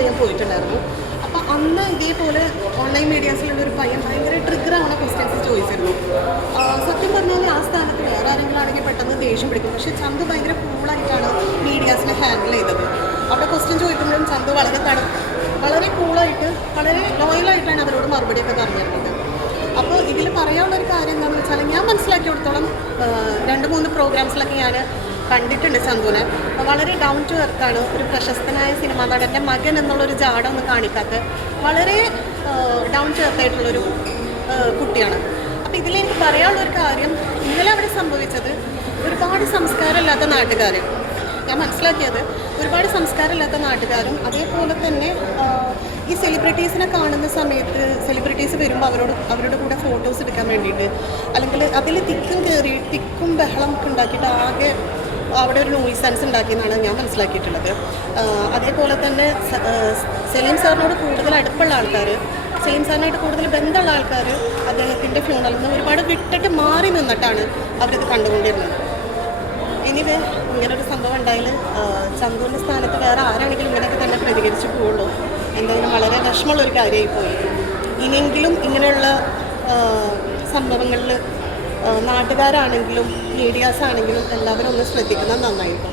ആയിട്ട് ഞാൻ പോയിട്ടുണ്ടായിരുന്നു. അപ്പോൾ അന്ന് ഇതേപോലെ ഓൺലൈൻ മീഡിയാസിലുള്ള ഒരു പയ്യൻ ഭയങ്കര ട്രിഗർ ആവുന്ന ക്വസ്റ്റ്യൻസ് ചോദിച്ചിരുന്നു. സത്യം പറഞ്ഞാൽ ആ സ്ഥാനത്ത് വേറെ ആരെങ്കിലും ആണെങ്കിൽ പെട്ടെന്ന് ദേഷ്യം പിടിക്കും. പക്ഷേ ചന്തു ഭയങ്കര കൂളായിട്ടാണ് മീഡിയാസിനെ ഹാൻഡിൽ ചെയ്തത്. അവിടെ ക്വസ്റ്റ്യൻ ചോദിക്കുമ്പോഴും ചന്തു വളരെ കൂളായിട്ട് വളരെ ലോയലായിട്ടാണ് അവരോട് മറുപടിയൊക്കെ പറഞ്ഞിരുന്നത്. അപ്പോൾ ഇതിൽ പറയാനുള്ളൊരു കാര്യം എന്താണെന്ന് വെച്ചാൽ, ഞാൻ മനസ്സിലാക്കിയെടുത്തോളം 2-3 പ്രോഗ്രാംസിലൊക്കെ ഞാൻ കണ്ടിട്ടുണ്ട് ചന്തുവിനെ. വളരെ ഡൗൺ ടു എർത്താണ്. ഒരു പ്രശസ്തനായ സിനിമാ നടൻ്റെ മകൻ എന്നുള്ളൊരു ജാടൊന്നും കാണിക്കാത്ത വളരെ ഡൗൺ ടു എർത്തായിട്ടുള്ളൊരു കുട്ടിയാണ്. അപ്പോൾ ഇതിലെനിക്ക് പറയാനുള്ളൊരു കാര്യം, ഇന്നലെ അവിടെ സംഭവിച്ചത് ഒരുപാട് സംസ്കാരമില്ലാത്ത നാട്ടുകാർ, ഞാൻ മനസ്സിലാക്കിയത് ഒരുപാട് സംസ്കാരമില്ലാത്ത നാട്ടുകാരും അതേപോലെ തന്നെ ഈ സെലിബ്രിറ്റീസിനെ കാണുന്ന സമയത്ത് സെലിബ്രിറ്റീസ് വരുമ്പോൾ അവരുടെ കൂടെ ഫോട്ടോസ് എടുക്കാൻ വേണ്ടിയിട്ട്, അല്ലെങ്കിൽ അതിൽ തിക്കും ബഹളം ഒക്കെ ഉണ്ടാക്കിയിട്ട് ആകെ അവിടെ ഒരു നോയിസൻസ് ഉണ്ടാക്കിയെന്നാണ് ഞാൻ മനസ്സിലാക്കിയിട്ടുള്ളത്. അതേപോലെ തന്നെ സലീം സാറിനോട് കൂടുതൽ അടുപ്പുള്ള ആൾക്കാർ, സലീം സാറിനായിട്ട് കൂടുതൽ ബന്ധമുള്ള ആൾക്കാർ അദ്ദേഹത്തിൻ്റെ ഫ്യൂണറിൽ നിന്ന് ഒരുപാട് വിട്ടിട്ട് മാറി നിന്നിട്ടാണ് അവരിത് കണ്ടുകൊണ്ടിരുന്നത്. ഇനിവേ ഇങ്ങനൊരു സംഭവം ഉണ്ടായാൽ ചന്തുവിൻ്റെ സ്ഥാനത്ത് വേറെ ആരാണെങ്കിലും ഇങ്ങനെയൊക്കെ തന്നെ പ്രതികരിച്ചു പോവുള്ളൂ. എന്തായാലും വളരെ വിഷമമുള്ളൊരു കാര്യമായി പോയി. ഇനിയെങ്കിലും ഇങ്ങനെയുള്ള സംഭവങ്ങളിൽ നാട്ടുകാരാണെങ്കിലും മീഡിയാസ് ആണെങ്കിലും എല്ലാവരും ഒന്ന് ശ്രദ്ധിക്കുന്നത് നന്നായിരിക്കും.